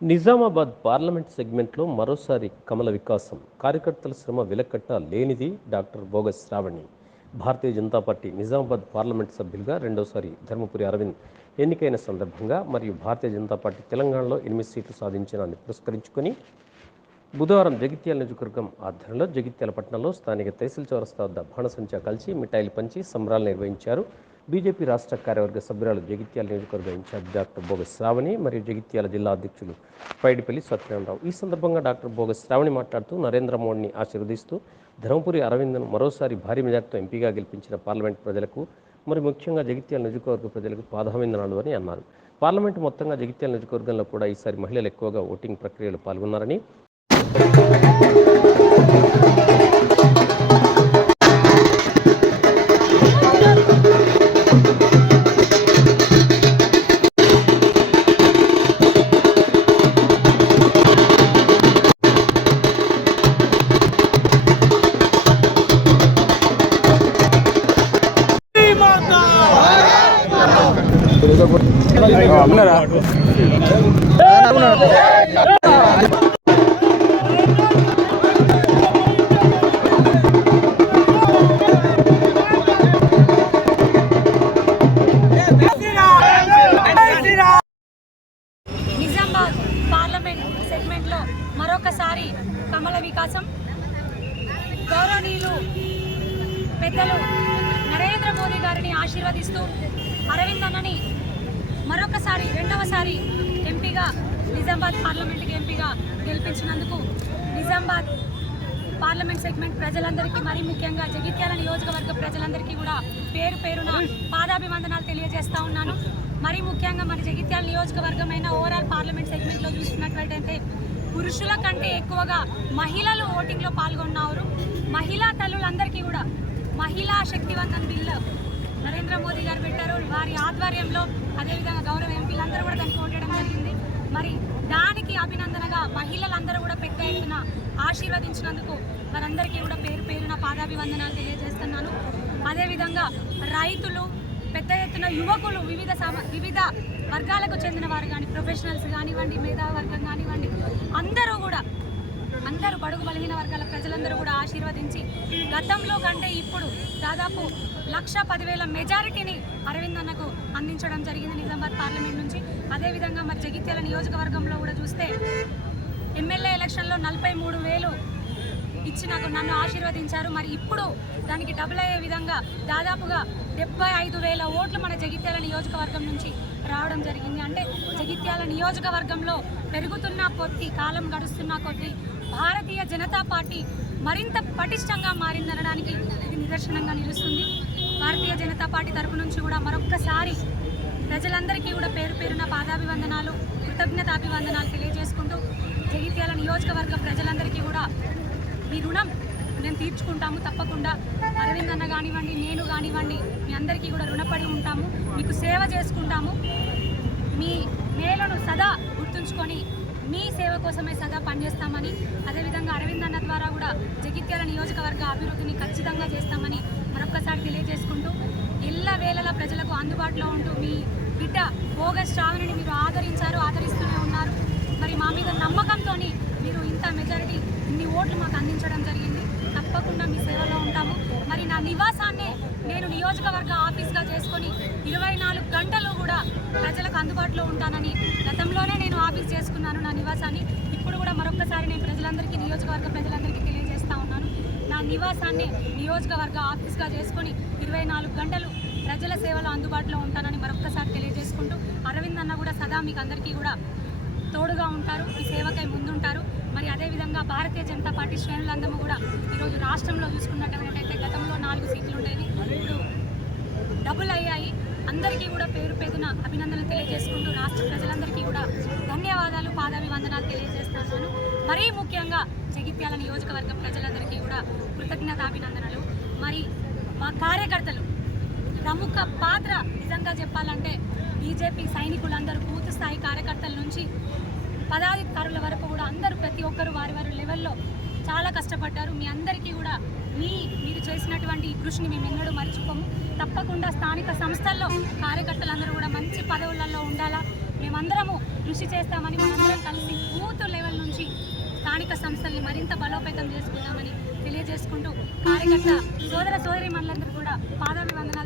Nizamabad parliament సెగ్మెంట్లో మరోసారి కమల వికాసం. కార్యకర్తల శ్రమ వెలకట్ట లేనిది doctor bogus Shravani. Bharatiya Janata party Nizamabad parliament సభ్యులుగా రెండోసారి ధర్మపురి అరవింద్ ఎన్నికైన సందర్భంగా మరియు భారతీయ జనతా పార్టీ తెలంగాణలో 8 సీట్లు సాధించడాన్ని పురస్కరించుకొని బుధవారం జగిత్యాల నియోజకవర్గం ఆధ్వర్యంలో జగిత్యాల పట్టణంలో స్థానిక తహసీల్ చౌరస్తా వద్ద బాణసంచా కలిసి మిఠాయిలు పంచి సంబరాలు నిర్వహించారు. బీజేపీ రాష్ట్ర కార్యవర్గ సభ్యురాలు జగిత్యాల నియోజకవర్గ ఇన్ఛార్జ్ డాక్టర్ బోగస్ శ్రావణి మరియు జగిత్యాల జిల్లా అధ్యక్షులు పైడిపల్లి సత్యనారాయణరావు. ఈ సందర్భంగా డాక్టర్ బోగస్ శ్రావణి మాట్లాడుతూ నరేంద్ర మోడీని ఆశీర్వదిస్తూ ధర్మపురి అరవింద్ను మరోసారి భారీ మెజార్టీతో ఎంపీగా గెలిపించిన పార్లమెంట్ ప్రజలకు మరి ముఖ్యంగా జగిత్యాల నియోజకవర్గ ప్రజలకు పాదాభివందనాలు అని అన్నారు. పార్లమెంటు మొత్తంగా జగిత్యాల నియోజకవర్గంలో కూడా ఈసారి మహిళలు ఎక్కువగా ఓటింగ్ ప్రక్రియలో పాల్గొన్నారని నిజామాబాద్ పార్లమెంట్ సెగ్మెంట్లో మరొకసారి కమల వికాసం. గౌరవనీయులు పెద్దలు నరేంద్ర మోదీ గారిని ఆశీర్వదిస్తూ అరవింద్ అన్నని మరొకసారి రెండవసారి ఎంపీగా నిజామాబాద్ పార్లమెంట్కి ఎంపీగా గెలిపించినందుకు నిజామాబాద్ పార్లమెంట్ సెగ్మెంట్ ప్రజలందరికీ మరీ ముఖ్యంగా జగిత్యాల నియోజకవర్గ ప్రజలందరికీ కూడా పేరు పేరున పాదాభివందనాలు తెలియజేస్తూ ఉన్నాను. మరీ ముఖ్యంగా మన జగిత్యాల నియోజకవర్గమైన ఓవరాల్ పార్లమెంట్ సెగ్మెంట్లో చూస్తున్నట్లయితే పురుషుల కంటే ఎక్కువగా మహిళలు ఓటింగ్లో పాల్గొన్నారు. మహిళా తల్లులందరికీ కూడా మహిళా శక్తివంతన్ బిల్లు నరేంద్ర మోదీ గారు పెట్టారు. వారి ఆధ్వర్యంలో అదేవిధంగా గౌరవ ఎంపీలందరూ కూడా దానికి ఓటేయడం జరిగింది. మరి దానికి అభినందనగా మహిళలందరూ కూడా పెద్ద ఎత్తున ఆశీర్వదించినందుకు వారందరికీ కూడా పేరు పేరున పాదాభివందనాలు తెలియజేస్తున్నాను. అదేవిధంగా రైతులు, పెద్ద ఎత్తున యువకులు, వివిధ వర్గాలకు చెందిన వారు కానీ, ప్రొఫెషనల్స్ కానివ్వండి, మేధావర్గం కానివ్వండి, అందరూ బడుగు బలహీన వర్గాల ప్రజలందరూ కూడా ఆశీర్వదించి గతంలో కంటే ఇప్పుడు దాదాపు 1,10,000 మెజారిటీని అరవింద్ అన్నకు అందించడం జరిగింది నిజామాబాద్ పార్లమెంట్ నుంచి. అదేవిధంగా మరి జగిత్యాల నియోజకవర్గంలో కూడా చూస్తే ఎమ్మెల్యే ఎలక్షన్లో 43,000 ఇచ్చి నన్ను ఆశీర్వదించారు. మరి ఇప్పుడు దానికి డబుల్ అయ్యే విధంగా దాదాపుగా 75,000 ఓట్లు మన జగిత్యాల నియోజకవర్గం నుంచి రావడం జరిగింది. అంటే జగిత్యాల నియోజకవర్గంలో పెరుగుతున్న కొద్దీ, కాలం గడుస్తున్న కొద్దీ భారతీయ జనతా పార్టీ మరింత పటిష్టంగా మారిందనడానికి ఇది నిదర్శనంగా నిలుస్తుంది. భారతీయ జనతా పార్టీ తరపు నుంచి కూడా మరొక్కసారి ప్రజలందరికీ కూడా పేరు పేరున పాదాభివందనాలు, కృతజ్ఞతాభివందనాలు తెలియజేసుకుంటూ జగిత్యాల నియోజకవర్గ ప్రజలందరికీ కూడా మీ రుణం మేము తీర్చుకుంటాము తప్పకుండా. అరవింద్ అన్న కానివ్వండి, నేను కానివ్వండి, మీ అందరికీ కూడా రుణపడి ఉంటాము, మీకు సేవ చేసుకుంటాము. మీ మేలును సదా గుర్తుంచుకొని మీ సేవ కోసమే సదా పనిచేస్తామని, అదేవిధంగా అరవింద్ అన్న ద్వారా కూడా జగిత్యాల నియోజకవర్గ అభివృద్ధిని ఖచ్చితంగా చేస్తామని మరొక్కసారి తెలియజేసుకుంటూ ఎల్లవేళలా ప్రజలకు అందుబాటులో ఉంటూ మీ బిడ్డ బోగస్ శ్రావణిని మీరు ఆదరిస్తూనే ఉన్నారు. మరి మా మీద నమ్మకంతో మీరు ఇంత మెజారిటీ, ఇన్ని ఓట్లు మాకు అందించడం జరిగింది. తప్పకుండా మీ సేవలో ఉంటాము. మరి నా నివాసాన్ని నేను నియోజకవర్గ ఆఫీస్గా చేసుకొని 24 గంటలు కూడా ప్రజలకు అందుబాటులో ఉంటానని గతంలోనే నేను ఆఫీస్ చేసుకున్నాను నా నివాసాన్ని. ఇప్పుడు కూడా మరొకసారి నేను నియోజకవర్గ ప్రజలందరికీ తెలియజేస్తా ఉన్నాను. నా నివాసాన్ని నియోజకవర్గ ఆఫీస్గా చేసుకొని 24 గంటలు ప్రజల సేవలో అందుబాటులో ఉంటానని మరొకసారి తెలియజేసుకుంటూ అరవింద్ అన్న కూడా సదా మీకు అందరికీ కూడా తోడుగా ఉంటారు, ఈ సేవకై ముందుంటారు. మరి అదేవిధంగా భారతీయ జనతా పార్టీ శ్రేణులందరూ కూడా ఈరోజు రాష్ట్రంలో చూసుకున్నట్టయితే గతంలో 4 సీట్లు ఉండేవి, ఇప్పుడు డబుల్ అయ్యాయి. అందరికీ కూడా పేరు పేరున అభినందనలు తెలియజేసుకుంటూ రాష్ట్ర ప్రజలందరికీ కూడా ధన్యవాదాలు, పాదాభివందనాలు తెలియజేస్తున్నాను. మరీ ముఖ్యంగా జగిత్యాల నియోజకవర్గ ప్రజలందరికీ కూడా కృతజ్ఞతాభినందనలు. మరి మా కార్యకర్తలు ప్రముఖ పాత్ర, నిజంగా చెప్పాలంటే బీజేపీ సైనికులందరూ బూత్ స్థాయి కార్యకర్తల నుంచి పదాధికారుల వరకు కూడా అందరూ ప్రతి ఒక్కరు వారి వారి లెవెల్లో చాలా కష్టపడ్డారు. మీ అందరికీ కూడా మీరు చేసినటువంటి ఈ కృషిని మేము ఎన్నడూ మర్చిపోము. తప్పకుండా స్థానిక సంస్థల్లో కార్యకర్తలందరూ కూడా మంచి పదవులలో ఉండాలా, మేమందరము కృషి చేస్తామని మనందరం కలిసి స్థానిక సంస్థల్ని మరింత బలోపేతం చేసుకుందామని తెలియజేసుకుంటూ కార్యకర్త సోదర సోదరీమణులందరూ కూడా పాదాభివందనాలు